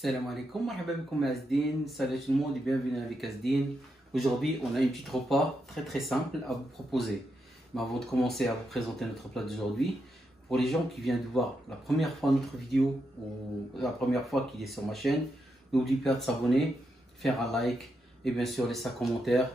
Salam alaikum, marhaba bikoum Azdin, salut tout le monde et bienvenue avec Azdin. Aujourd'hui, on a une petite repas très simple à vous proposer. Mais avant de commencer à vous présenter notre plat d'aujourd'hui, pour les gens qui viennent de voir la première fois notre vidéo ou la première fois qu'il est sur ma chaîne, n'oubliez pas de s'abonner, faire un like et bien sûr laisser un commentaire.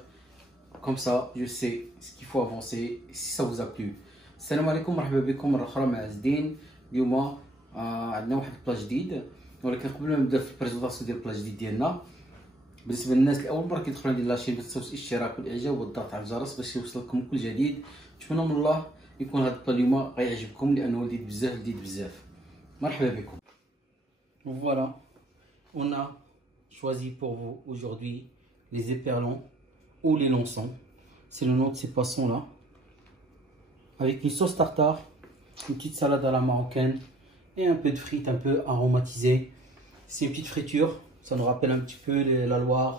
Comme ça, je sais ce qu'il faut avancer si ça vous a plu. Salam alaikum, marhaba bikoum, marhaba مع Azdin. اليوم عندنا واحد البلا جديد، ولكن قبل ما نبدا في البريزونطاسيون ديال البلا جديد ديالنا، بالنسبه للناس اللي اول مره كيدخلوا عندي لاشين، ما تنساوش الاشتراك والاعجاب والضغط على الجرس باش يوصلكم كل جديد. نتمنى من الله يكون هذا البلا اليوم غيعجبكم لانه لذيذ بزاف. مرحبا بكم. Voilà, on a choisi pour vous aujourd'hui les éperlons ou les lonçons. C'est le nom de ces poissons là, avec une sauce tartare, une petite salade à la marocaine et un peu de frites un peu aromatisées. C'est une petite friture, ça nous rappelle un petit peu la Loire,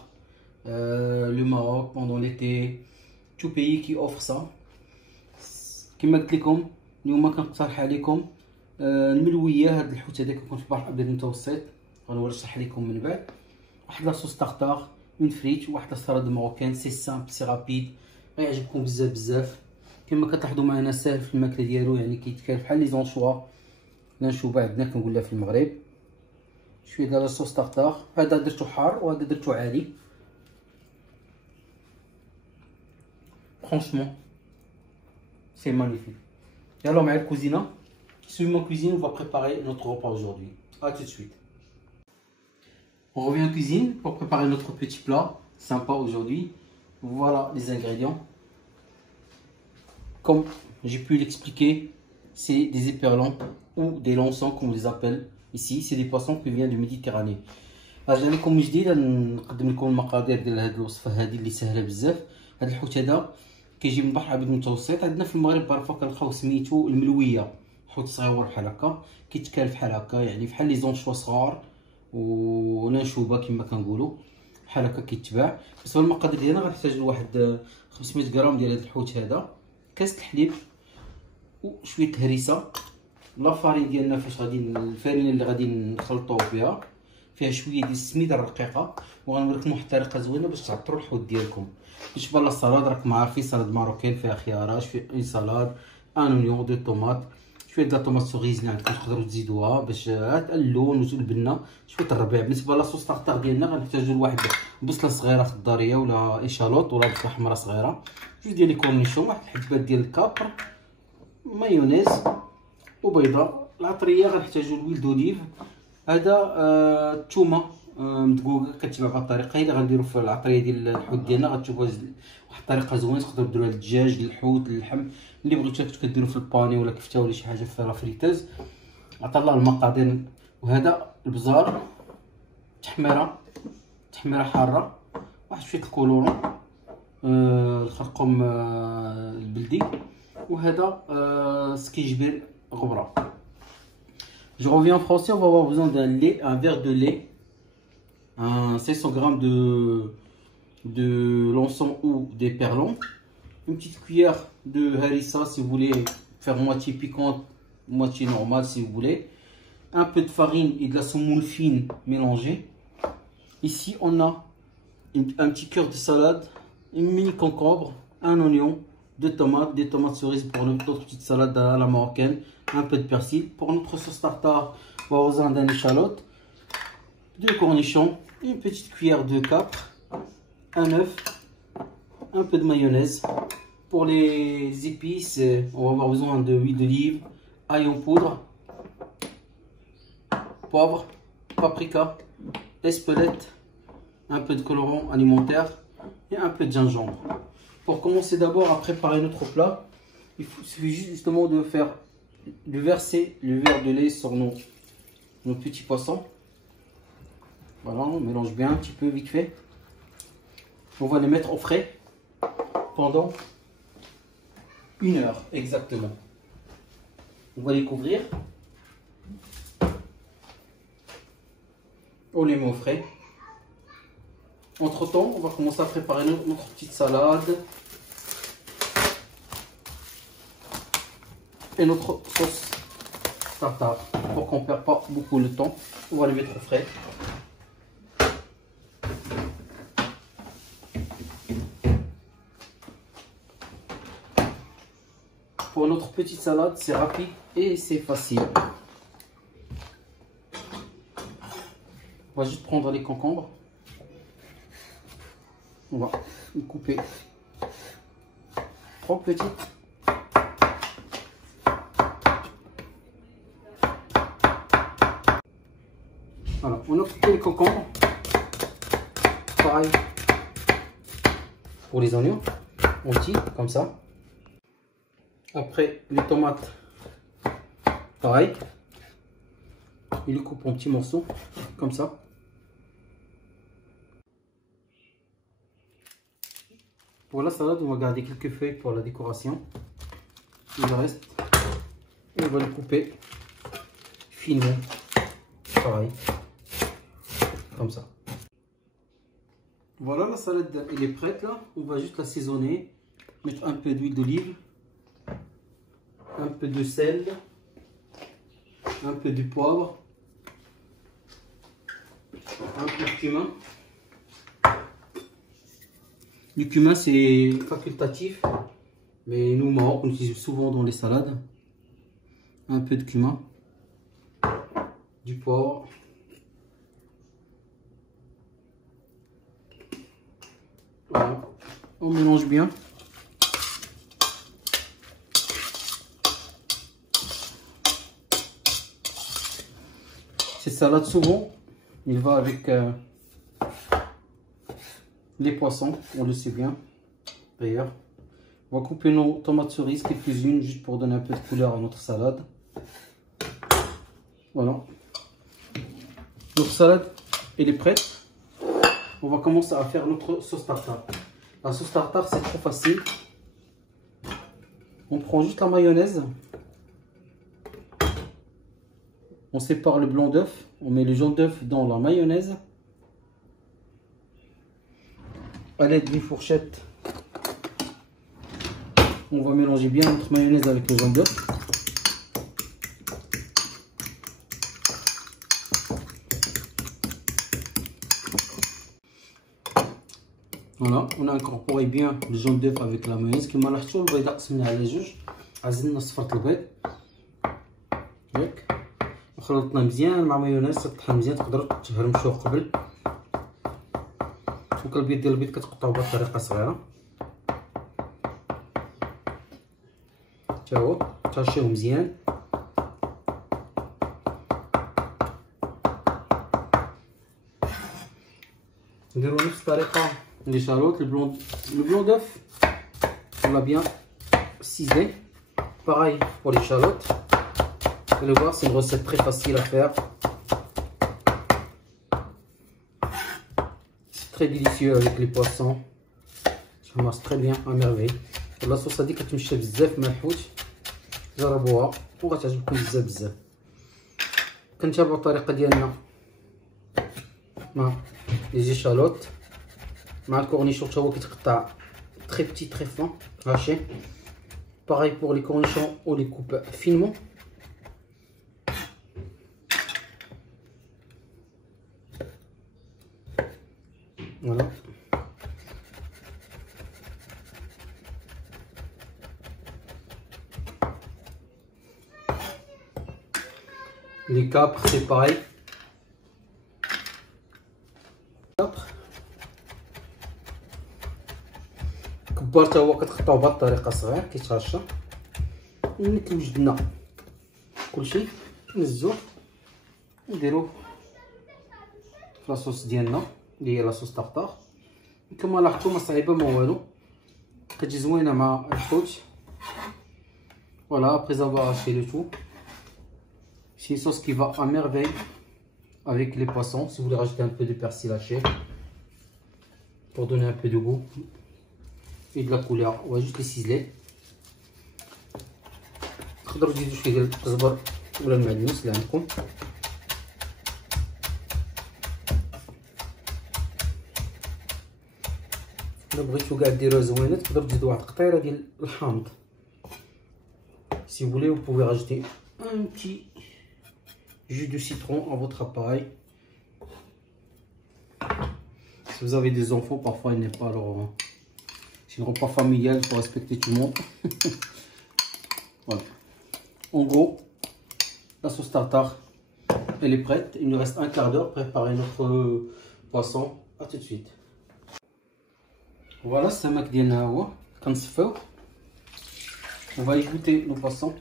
le Maroc pendant l'été, tout pays qui offre ça. كما قلت لكم اليوم كنقترح عليكم الملويه. هذا الحوت هذا كيكون في البحر الابيض المتوسط، غنشرح لكم من بعد. واحد لاصوص طارطار، اون فريت، واحد السلطه ماروكان. سي سامبل سي رابيد، غيعجبكم بزاف. كما كتلاحظوا معنا ساهل في الماكله ديالو، يعني كيتكال بحال لي زونشوا لانشوبه عندنا كنقولها في المغرب. شويه ديال لاصوص طارطار، هذا درتو حار وهذا درتو عادي. Franchement, c'est magnifique. Et alors, ma cousine, suivez ma cuisine, on va préparer notre repas aujourd'hui. A tout de suite. On revient en cuisine pour préparer notre petit plat sympa aujourd'hui. Voilà les ingrédients. Comme j'ai pu l'expliquer, c'est des éperlons ou des lonçons comme on les appelle ici. C'est des poissons qui viennent de Méditerranée. اجي لكم جديد نقدم لكم المقادير ديال هذه الوصفه هذه اللي سهله بزاف. هذا الحوت هذا كيجي من البحر الابيض المتوسط. عندنا في المغرب بارفو كنلقاو سميتو الملويه، حوت صغيور بحال هكا كيتكال بحال هكا، يعني بحال لي زونشوا صغار ونانشوبه كما كنقولوا بحال هكا كيتباع. بالنسبه للمقادير ديالنا غنحتاج لواحد 500 غرام ديال هذا الحوت هذا، كاس الحليب وشويه الهريسه. لا فارين ديالنا فاش غادي الفارينه اللي غادي نخلطوه بها فيها شويه ديال السميده الرقيقه، وغنوريكم واحد الطريقه زوينه باش تعطروا الحوت ديالكم. بالنسبه للسلطه راكم عارفين سلطه ماروكان فيها خيارات، شويه اون سلطه ان اونيون دو طوماط، شويه د طوماط سوريز اللي عندكم تقدروا تزيدوها باش اللون والبنه، شويه الربيع. بالنسبه لاصوص طارطار ديالنا غنحتاجوا لواحد بصله صغيره خضاريه ولا اشالوط ولا بصله حمراء صغيره، جوج ديال لي كورنيشون، واحد الحبات ديال الكابر، مايونيز وبيضه. العطريه غنحتاجوا الويل دوليف. هذا الثومه مدقوقه كتباع بهذه الطريقه. الا غنديروا في العطريه ديال الحوت ديالنا غتشوفوا واحد الطريقه زوينه، تقدروا ديروها للدجاج للحوت للحم اللي بغيتو كديروا في الباني ولا كفته ولا شي حاجه في لافريتاز. عطا الله المقادير. وهذا البزار، تحميره حاره، واحد شويه الكولورون، الخرقوم البلدي، وهذا سكينجبير غبره. Je reviens en français, on va avoir besoin d'un lait, un verre de lait, 500 grammes de lonçon ou d'éperlon, une petite cuillère de harissa si vous voulez faire moitié piquante, moitié normale si vous voulez, un peu de farine et de la semoule fine mélangée. Ici on a un petit cœur de salade, une mini concombre, un oignon, des tomates cerises pour notre petite salade à la marocaine, un peu de persil. Pour notre sauce tartare, on va avoir besoin d'un échalote, deux cornichons, une petite cuillère de capre, un œuf, un peu de mayonnaise. Pour les épices, on va avoir besoin de huile d'olive, ail en poudre, poivre, paprika, espelette, un peu de colorant alimentaire et un peu de gingembre. Pour commencer d'abord à préparer notre plat, il suffit justement de verser le verre de lait sur nos petits poissons. Voilà, on mélange bien un petit peu vite fait. On va les mettre au frais pendant 1 heure exactement. On va les couvrir. On les met au frais. Entre temps, on va commencer à préparer notre petite salade et notre sauce tartare. Pour qu'on ne perde pas beaucoup le temps, on va les mettre au frais. petite salade, c'est rapide et c'est facile. On va juste prendre les concombres. On va les couper 3 petites. Voilà, on a coupé les concombres. Pareil pour les oignons, entiers, comme ça. Après, les tomates, pareil. Il les coupe en petits morceaux, comme ça. Pour la salade, on va garder quelques feuilles pour la décoration. Il reste, on va les couper finement, pareil, comme ça. Voilà, la salade elle est prête là. On va juste l'assaisonner, mettre un peu d'huile d'olive, un peu de sel, un peu de poivre, un peu de cumin. Le cumin c'est facultatif, mais nous au Maroc on l'utilise souvent dans les salades. Un peu de cumin, du poivre, voilà. On mélange bien. Cette salade souvent il va avec les poissons, on le sait bien d'ailleurs. On va couper nos tomates cerises, quelques-unes, juste pour donner un peu de couleur à notre salade. Voilà. Notre salade, elle est prête. On va commencer à faire notre sauce tartare. La sauce tartare, c'est trop facile. On prend juste la mayonnaise. On sépare le blanc d'œuf. On met le jaune d'œuf dans la mayonnaise. À l'aide d'une fourchette, on va mélanger bien notre mayonnaise avec le jaune d'œuf. Voilà, on a incorporé bien le jaune d'œuf avec la mayonnaise. كما لاحظتوا البيضة قسمناها على جوج، عزلنا صفرة البيض ياك، وخلطنا مزيان مع مايونيز. تطحن مزيان، تقدروا تهرمشوه قبل. دوك البيض ديال البيض كتقطعوه بهذه الطريقة صغيرة حتى هو، تهرشوه مزيان. نديرو نفس الطريقة les chalotes, le blanc d'œuf, on l'a bien ciselé. Pareil pour les chalotes. Vous allez voir, c'est une recette très facile à faire. C'est très délicieux avec les poissons. Ça marche très bien à merveille. La sauce هذه كتمشى بزاف مع الحوت. جربوها وغتعجبكم بزاف بزاف. كنتابعوا الطريقة ديالنا مع لي شالوت مع الكورنيشون حتى هو كيتقطع très petit, très fin, haché. Pareil pour les cornichons, on les coupe finement. Voilà. Les capres, c'est pareil. كبار تا هو كتقطعو بهاد الطريقه صغير كيتهرشى. ملي كيوجدنا كلشي نهزوه نديروه في لاصوص ديالنا اللي هي لاصوص طرطار. كما لاحظتوا ما صعيبه ما والو، كتجي زوينه مع الحوت. Voilà, après avoir haché le tout, c'est une sauce qui va à merveille avec les poissons. Si vous voulez rajouter un peu de persil haché pour donner un peu de goût et de la couleur, on va juste les ciseler. تقدروا تزيدوا شويه ديال الزبر ولا المعدنوس اللي عندكم. الا بغيتو كاع ديروها زوينه تقدروا تزيدوا واحد القطيره ديال الحامض. Si vous voulez, vous pouvez rajouter un petit jus de citron à votre appareil. Si vous avez des enfants, parfois il n'est pas alors. C'est un repas familial, il faut respecter tout le monde. Voilà. En gros, la sauce tartare, elle est prête. Il nous reste un quart d'heure pour préparer notre poisson. A tout de suite. Voilà, c'est un ديالنا هو كنصفيو. On va égoutter nos poissons.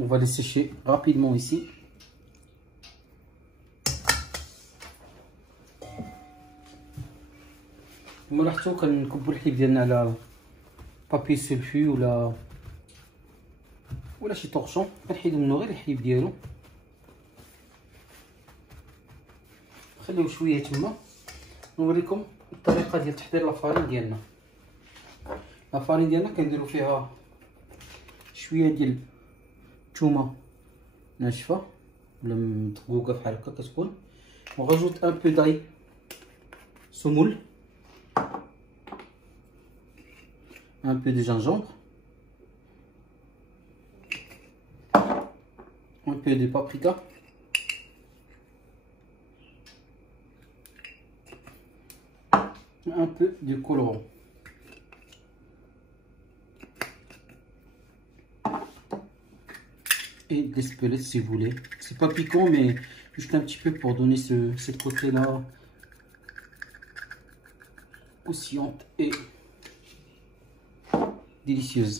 On va les sécher rapidement ici. كما لاحظتوا كنكبوا الحليب ديالنا على بابي سلفي ولا شي طورشون، كنحيدو منو غير الحليب ديالو، نخليوه شويه تما. نوريكم الطريقه ديال تحضير لافارين ديالنا. لافارين ديالنا كنديرو فيها شويه ديال الثومه ناشفه ولا مدقوقه بحال هكا كتكون، وغاجوت ان بو داي سمول، un peu de gingembre, un peu de paprika, un peu de colorant. Et des spelettes si vous voulez. C'est pas piquant, mais juste un petit peu pour donner cette côté-là croustillante et délicieuse.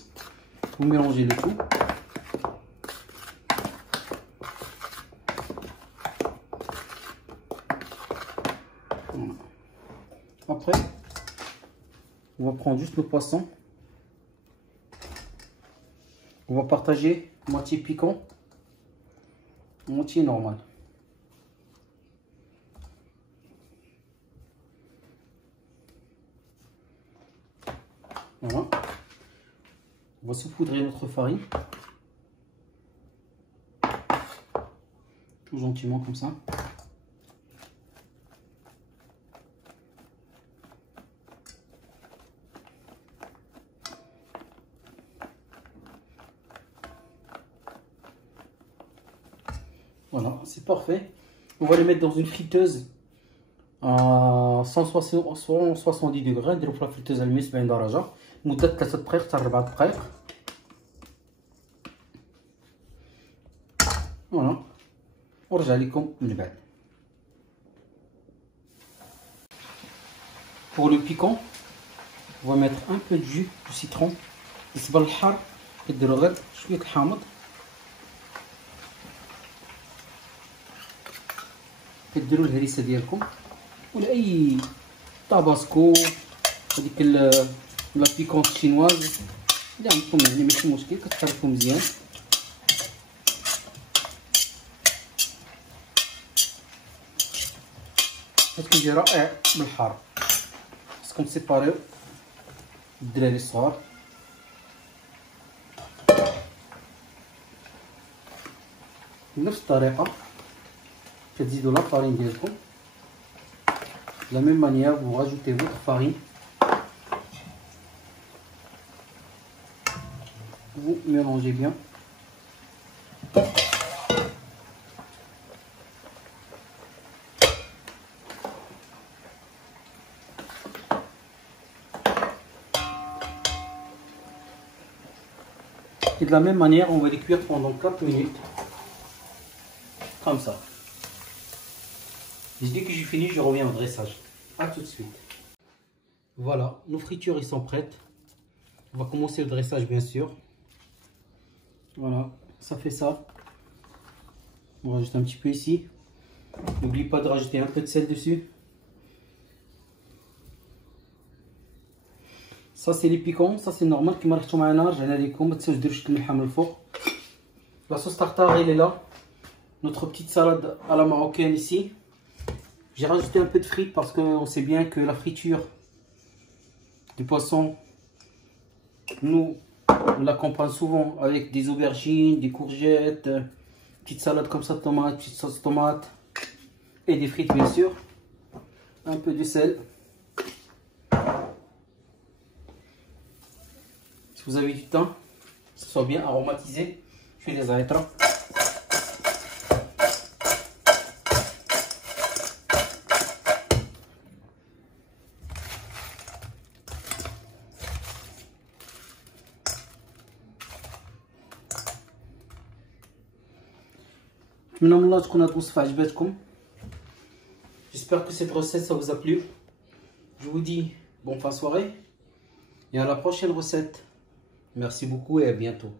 Vous mélangez le tout. Voilà. Après, on va prendre juste le poisson. On va partager moitié piquant, moitié normal. Voilà. On va saupoudrer notre farine. Tout gentiment comme ça. Voilà, c'est parfait. On va les mettre dans une friteuse à 170 degrés. نديرو في الفريتوز على 170 درجة مدة 3 دقائق حتى 4 دقائق. Voilà. ونرجع لكم من بعد. Pour le piquant, on va mettre un peu de jus de citron. بالنسبة للحار كديروا غير شوية الحامض. كديروا الهريسه ديالكم ولا اي طاباسكو، هذيك لا بيكونط شينواز اللي عندكم، يعني ماشي مشكل. كتحركوا مزيان. كيجي رائع بالحار. خصكم تسيباريو الدراري الصغار. بنفس الطريقه كتزيدوا لا فارين ديالكم. De la même manière, vous rajoutez votre farine. Vous mélangez bien. Et de la même manière, on va les cuire pendant 4 minutes. Comme ça. Et dès que j'ai fini, je reviens au dressage. A tout de suite. Voilà, nos fritures ils sont prêtes. On va commencer le dressage bien sûr. Voilà, ça fait ça. On rajoute un petit peu ici. N'oublie pas de rajouter un peu de sel dessus. Ça c'est les piquants, ça c'est normal. كما رحتوا معنا رجعنا لكم. ما تنساوش ديروا شويه الملح من الفوق. La sauce tartare elle est là. Notre petite salade à la marocaine ici. J'ai rajouté un peu de frites parce qu'on sait bien que la friture du poisson, nous, on l'accompagne souvent avec des aubergines, des courgettes, petite salade comme ça de tomate, petite sauce tomate et des frites bien sûr. Un peu de sel. Si vous avez du temps, que ce soit bien aromatisé. شويه ديال الزعتره. نتمنى من الله تكون هاد الوصفه عجباتكم. J'espère que cette recette ça vous a plu. Je vous dis bonne fin de soirée et à la prochaine recette. Merci beaucoup et à bientôt.